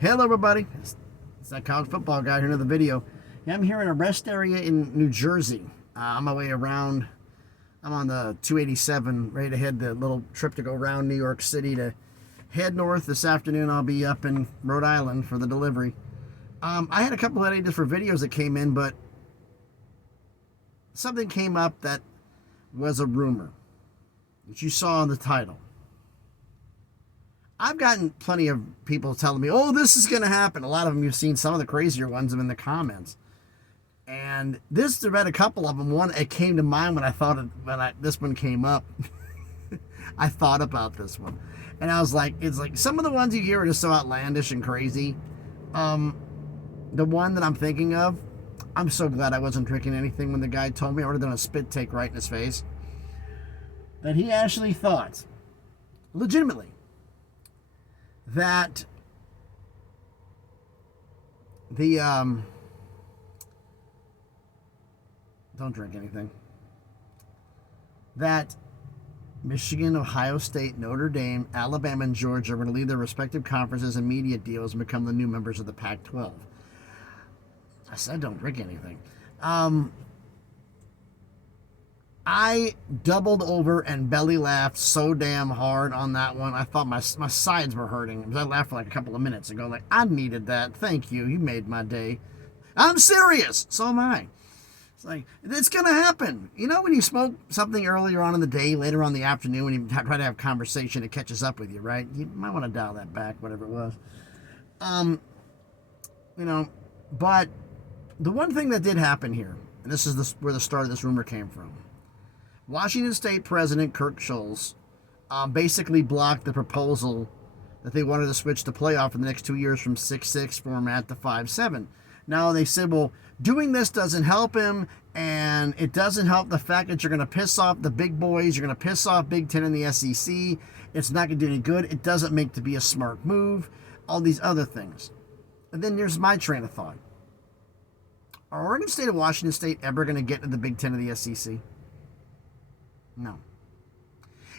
Hello, everybody. It's that college football guy here. Another video. Yeah, I'm here in a rest area in New Jersey. On my way around. I'm on the 287, ready to head the little trip to go around New York City to head north. This afternoon, I'll be up in Rhode Island for the delivery. I had a couple of ideas for videos that came in, but something came up that was a rumor that you saw in the title. I've gotten plenty of people telling me, oh, this is going to happen. A lot of them, you've seen some of the crazier ones in the comments. And this, I read a couple of them. One, it came to mind when this one came up. I thought about this one. And I was like, it's like some of the ones you hear are just so outlandish and crazy. The one that I'm thinking of, I'm so glad I wasn't drinking anything when the guy told me. I would have done a spit take right in his face. That he actually thought, legitimately, that the don't drink anything, that Michigan, Ohio State, Notre Dame, Alabama, and Georgia are going to leave their respective conferences and media deals and become the new members of the Pac-12. I said don't drink anything. I doubled over and belly laughed so damn hard on that one. I thought my sides were hurting. I laughed for like a couple of minutes ago. Like, I needed that. Thank you. You made my day. I'm serious. So am I. It's like, it's going to happen. You know when you smoke something earlier on in the day, later on in the afternoon, when you try to have conversation, it catches up with you, right? You might want to dial that back, whatever it was. But the one thing that did happen here, and this is where the start of this rumor came from, Washington State President Kirk Schulz basically blocked the proposal that they wanted to switch the playoff for the next 2 years from 6-6 format to 5-7. Now, they said, well, doing this doesn't help him, and it doesn't help the fact that you're going to piss off the big boys, you're going to piss off Big Ten and the SEC, it's not going to do any good, it doesn't make to be a smart move, all these other things. And then there's my train of thought. Are Oregon State and Washington State ever going to get into the Big Ten or the SEC? No.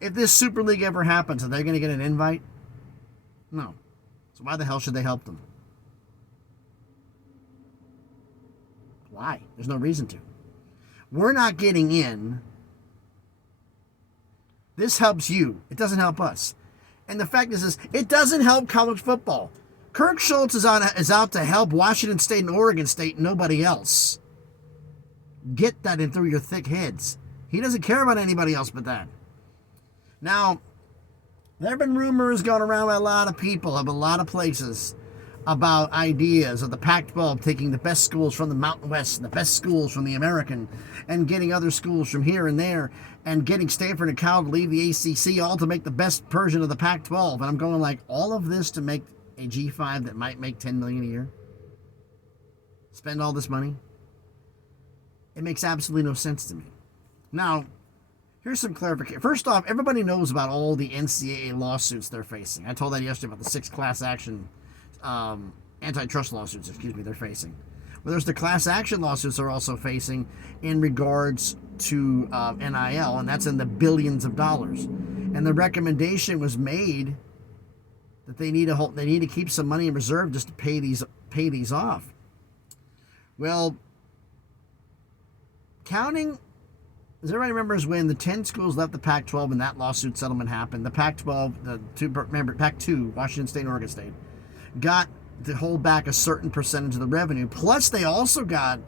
If this Super League ever happens, are they going to get an invite? No. So why the hell should they help them? Why? There's no reason to. We're not getting in. This helps you. It doesn't help us. And the fact is, it doesn't help college football. Kirk Schulz is out to help Washington State and Oregon State, nobody else. Get that in through your thick heads. He doesn't care about anybody else but that. Now, there have been rumors going around by a lot of people of a lot of places about ideas of the Pac-12 taking the best schools from the Mountain West and the best schools from the American and getting other schools from here and there and getting Stanford and Cal to leave the ACC, all to make the best version of the Pac-12. And I'm going like, all of this to make a G5 that might make $10 million a year? Spend all this money? It makes absolutely no sense to me. Now, here's some clarification. First off, everybody knows about all the NCAA lawsuits they're facing. I told that yesterday about the 6 class action antitrust lawsuits, they're facing. Well, there's the class action lawsuits they're also facing in regards to NIL, and that's in the billions of dollars. And the recommendation was made that they need to keep some money in reserve just to pay these off. Well, as everybody remembers, when the 10 schools left the Pac-12 and that lawsuit settlement happened, the Pac-12, Pac-2, Washington State and Oregon State, got to hold back a certain percentage of the revenue. Plus, they also got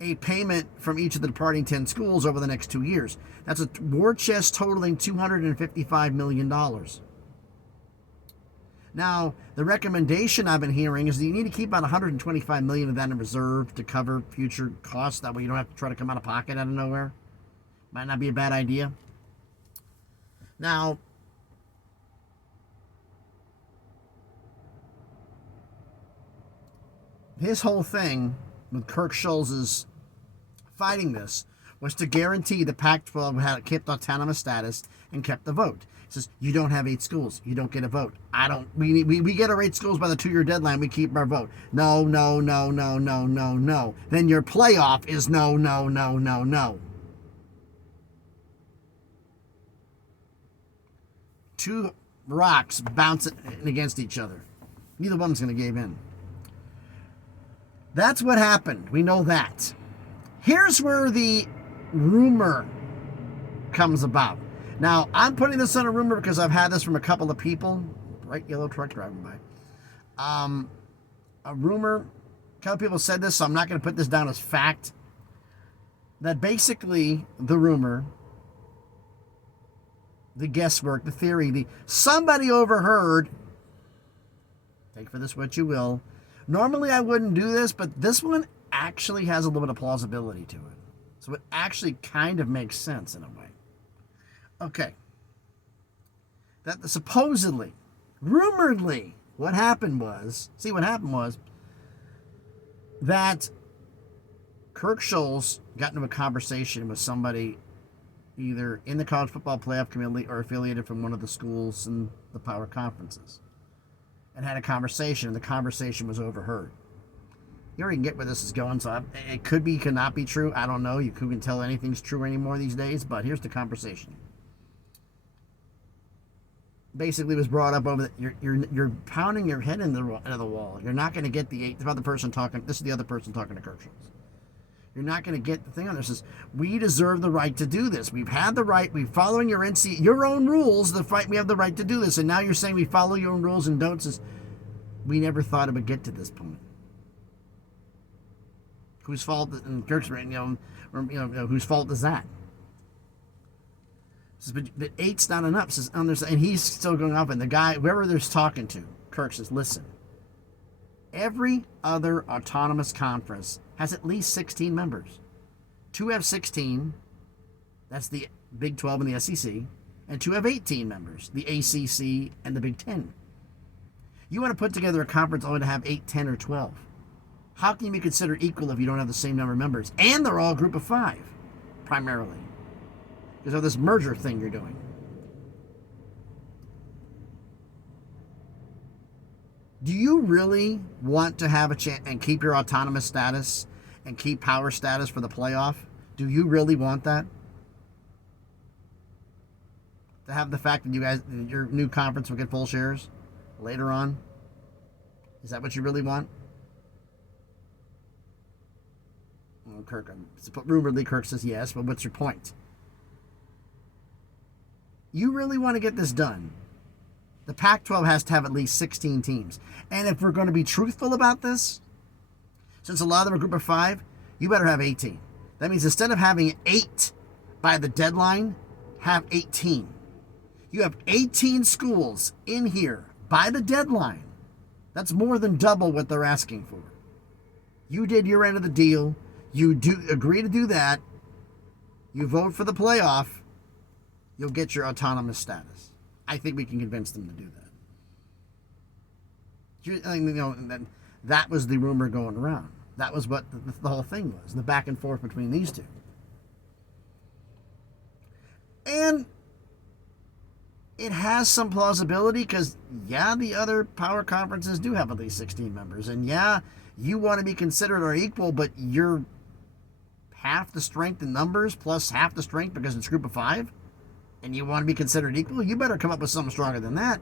a payment from each of the departing 10 schools over the next 2 years. That's a war chest totaling $255 million. Now, the recommendation I've been hearing is that you need to keep about $125 million of that in reserve to cover future costs. That way you don't have to try to come out of pocket out of nowhere. Might not be a bad idea. Now, his whole thing with Kirk Schulz's fighting this was to guarantee the Pac-12 had kept autonomous status and kept the vote. He says, you don't have 8 schools. You don't get a vote. We get our 8 schools by the 2-year deadline. We keep our vote. No. Then your playoff is no. Two rocks bouncing against each other. Neither one of them's going to give in. That's what happened. We know that. Here's where the rumor comes about. Now, I'm putting this on a rumor because I've had this from a couple of people. Bright yellow truck driving by. A rumor, a couple people said this, so I'm not going to put this down as fact. That basically, the rumor, the guesswork, the theory, somebody overheard, take for this what you will. Normally I wouldn't do this, but this one actually has a little bit of plausibility to it. So it actually kind of makes sense in a way. Okay. That supposedly, rumoredly, what happened was that Kirk Schulz got into a conversation with somebody either in the college football playoff committee or affiliated from one of the schools in the power conferences, and had a conversation, and the conversation was overheard. You already get where this is going, so it could be, could not be true. I don't know. You couldn't tell anything's true anymore these days, but here's the conversation. Basically, it was brought up over that you're pounding your head into the wall. You're not going to get the other person talking. This is the other person talking to Kirk Schulz. You're not going to get the thing on this. Is we deserve the right to do this. We've had the right. We're following your own rules. The fight. We have the right to do this, and now you're saying we follow your own rules and don't. Says we never thought it would get to this point. Whose fault? And Kirk's, whose fault is that? Says, but 8's not enough. Says, and he's still going up. And the guy, whoever they're talking to, Kirk says, listen. Every other autonomous conference has at least 16 members. 2 have 16. That's the Big 12 and the SEC. And 2 have 18 members, the ACC and the Big 10. You want to put together a conference only to have 8, 10, or 12. How can you be considered equal if you don't have the same number of members? And they're all a group of 5, primarily. Because of this merger thing you're doing. Do you really want to have a chance and keep your autonomous status and keep power status for the playoff? Do you really want that? To have the fact that your new conference will get full shares later on? Is that what you really want? Well, rumoredly Kirk says yes, but what's your point? You really want to get this done? The Pac-12 has to have at least 16 teams. And if we're going to be truthful about this, since a lot of them are a group of 5, you better have 18. That means instead of having 8 by the deadline, have 18. You have 18 schools in here by the deadline. That's more than double what they're asking for. You did your end of the deal. You agree to do that. You vote for the playoff. You'll get your autonomous status. I think we can convince them to do that. That was the rumor going around. That was what the whole thing was, the back and forth between these two. And it has some plausibility because, the other power conferences do have at least 16 members. And, you want to be considered or equal, but you're half the strength in numbers plus half the strength because it's a group of 5. And you want to be considered equal, you better come up with something stronger than that.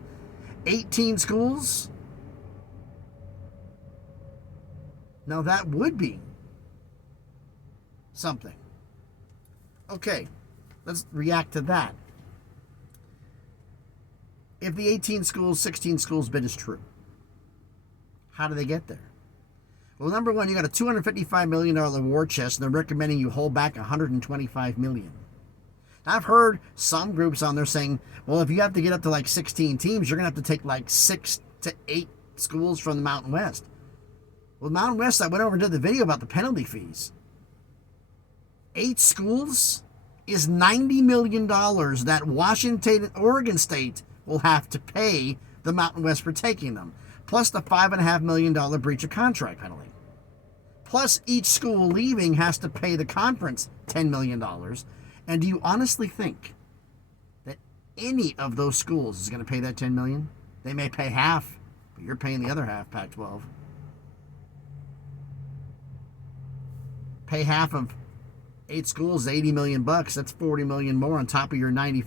18 schools? Now that would be something. Okay, let's react to that. If the 18 schools, 16 schools bid is true, how do they get there? Well, number one, you got a $255 million war chest, and they're recommending you hold back $125 million. I've heard some groups on there saying, well, if you have to get up to like 16 teams, you're going to have to take like 6 to 8 schools from the Mountain West. Well, Mountain West, I went over and did the video about the penalty fees. 8 schools is $90 million that Washington and Oregon State will have to pay the Mountain West for taking them, plus the $5.5 million breach of contract penalty. Plus, each school leaving has to pay the conference $10 million. And do you honestly think that any of those schools is going to pay that $10 million? They may pay half, but you're paying the other half, Pac-12. Pay half of 8 schools, $80 million. That's $40 million more on top of your 90.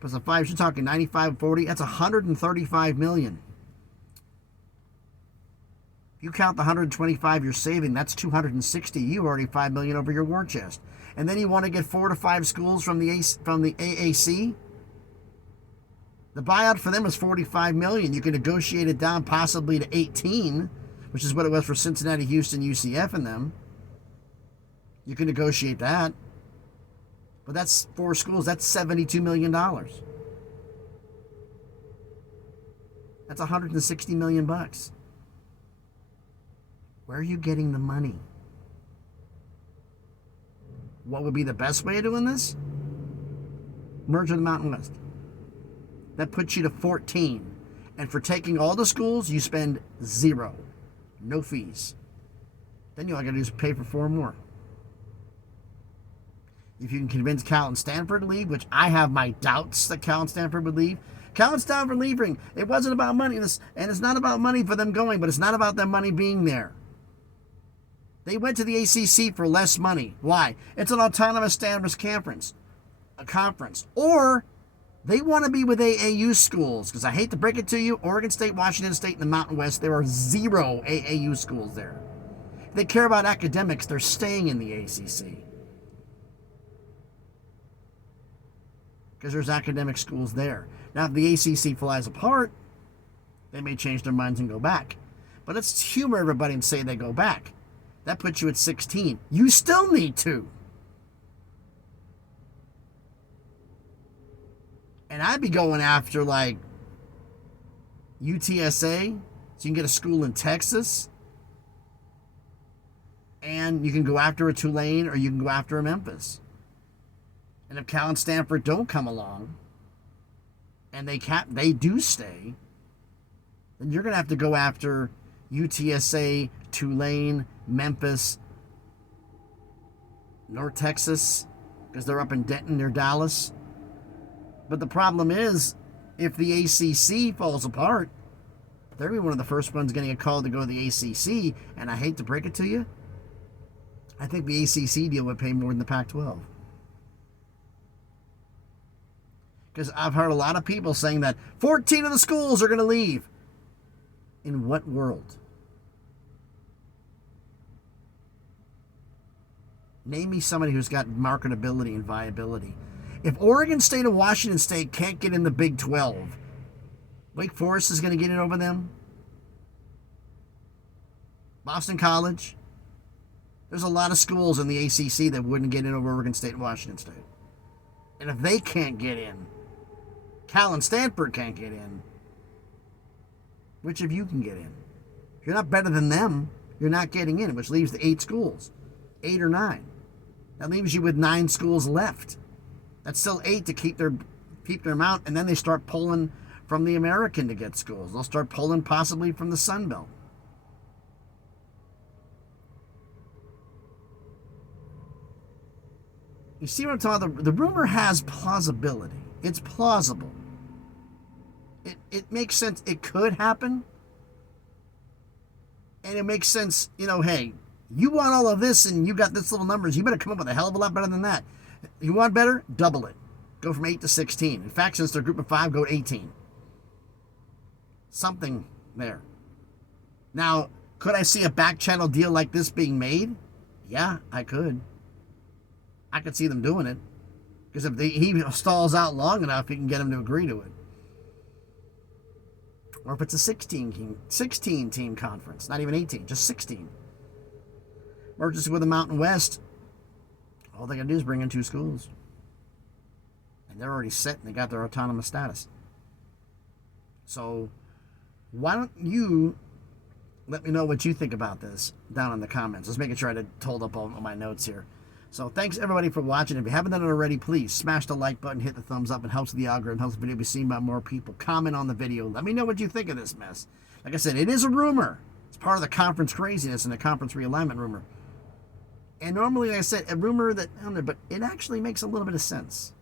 Plus the 5, you're talking 95, 40. That's $135 million. You count the 125 you're saving, that's 260. You already $5 million over your war chest. And then you want to get 4 to 5 schools from the AAC? The buyout for them is $45 million. You can negotiate it down possibly to 18, which is what it was for Cincinnati, Houston, UCF and them. You can negotiate that. But that's 4 schools. That's $72 million. That's $160 million bucks. Where are you getting the money? What would be the best way of doing this? Merge with the Mountain West. That puts you to 14. And for taking all the schools, you spend 0. No fees. Then all you got to do is pay for 4 more. If you can convince Cal and Stanford to leave, which I have my doubts that Cal and Stanford would leave. Cal and Stanford leaving, it wasn't about money. And it's not about money for them going, but it's not about their money being there. They went to the ACC for less money. Why? It's an autonomous standards conference. A conference. Or they want to be with AAU schools. Because I hate to break it to you, Oregon State, Washington State, and the Mountain West, there are 0 AAU schools there. If they care about academics, they're staying in the ACC. Because there's academic schools there. Now, if the ACC flies apart, they may change their minds and go back. But let's humor everybody and say they go back. That puts you at 16. You still need 2. And I'd be going after, like, UTSA, so you can get a school in Texas. And you can go after a Tulane, or you can go after a Memphis. And if Cal and Stanford don't come along, and they do stay, then you're going to have to go after UTSA, Tulane, Memphis, North Texas, because they're up in Denton near Dallas. But the problem is, if the ACC falls apart, they're going to be one of the first ones getting a call to go to the ACC, and I hate to break it to you, I think the ACC deal would pay more than the Pac-12. Because I've heard a lot of people saying that 14 of the schools are going to leave. In what world? Name me somebody who's got marketability and viability. If Oregon State and Washington State can't get in the Big 12, Wake Forest is going to get in over them? Boston College? There's a lot of schools in the ACC that wouldn't get in over Oregon State and Washington State. And if they can't get in, Cal and Stanford can't get in, which of you can get in? If you're not better than them, you're not getting in, which leaves the 8 schools. 8 or 9. That leaves you with 9 schools left. That's still 8 to keep their amount, and then they start pulling from the American to get schools. They'll start pulling possibly from the Sun Belt. You see what I'm talking about? The rumor has plausibility. It's plausible. It makes sense. It could happen. And it makes sense, hey, you want all of this and you got this little numbers. You better come up with a hell of a lot better than that. You want better? Double it. Go from 8 to 16. In fact, since they're a group of 5, go to 18. Something there. Now, could I see a back channel deal like this being made? Yeah, I could. I could see them doing it. Because if he stalls out long enough, he can get them to agree to it. Or if it's a 16 team conference, not even 18, just 16. Merges with the Mountain West, all they got to do is bring in 2 schools. And they're already set and they got their autonomous status. So why don't you let me know what you think about this down in the comments. Let's make sure I hold up all my notes here. So thanks everybody for watching. If you haven't done it already, please smash the like button, hit the thumbs up. It helps the algorithm, helps the video be seen by more people. Comment on the video. Let me know what you think of this mess. Like I said, it is a rumor. It's part of the conference craziness and the conference realignment rumor. And normally, like I said, a rumor that, but it actually makes a little bit of sense.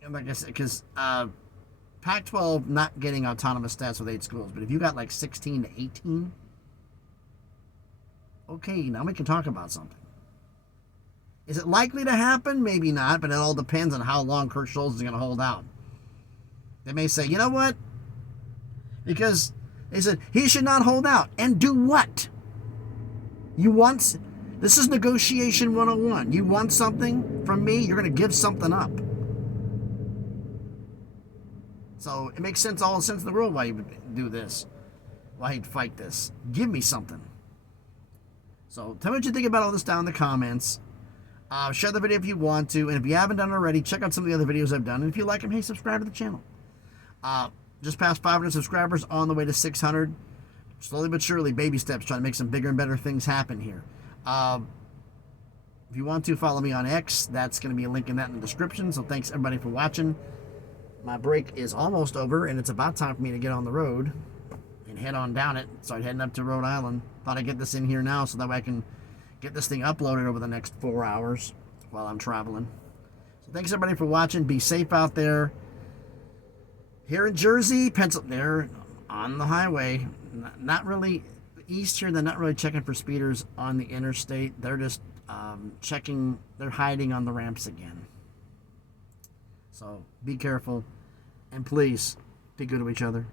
And like I said, because Pac-12 not getting autonomous stats with 8 schools, but if you got like 16 to 18, okay, now we can talk about something. Is it likely to happen? Maybe not, but it all depends on how long Kirk Schulz is going to hold out. They may say, you know what? Because They said he should not hold out. And do what? You want... This is negotiation 101. You want something from me, you're going to give something up. So it makes all the sense in the world why you would do this. Why you'd fight this. Give me something. So tell me what you think about all this down in the comments. Share the video if you want to. And if you haven't done it already, check out some of the other videos I've done. And if you like them, hey, subscribe to the channel. Just past 500 subscribers, on the way to 600. Slowly but surely, baby steps, trying to make some bigger and better things happen here. If you want to, follow me on X. That's going to be a link in that in the description. So thanks, everybody, for watching. My break is almost over, and it's about time for me to get on the road and head on down it. So I'm heading up to Rhode Island. Thought I'd get this in here now so that way I can get this thing uploaded over the next 4 hours while I'm traveling. So thanks, everybody, for watching. Be safe out there. Here in Jersey, Pennsylvania, they're on the highway. Not really... East here, they're not really checking for speeders on the interstate. They're just checking, they're hiding on the ramps again. So be careful, and please be good to each other.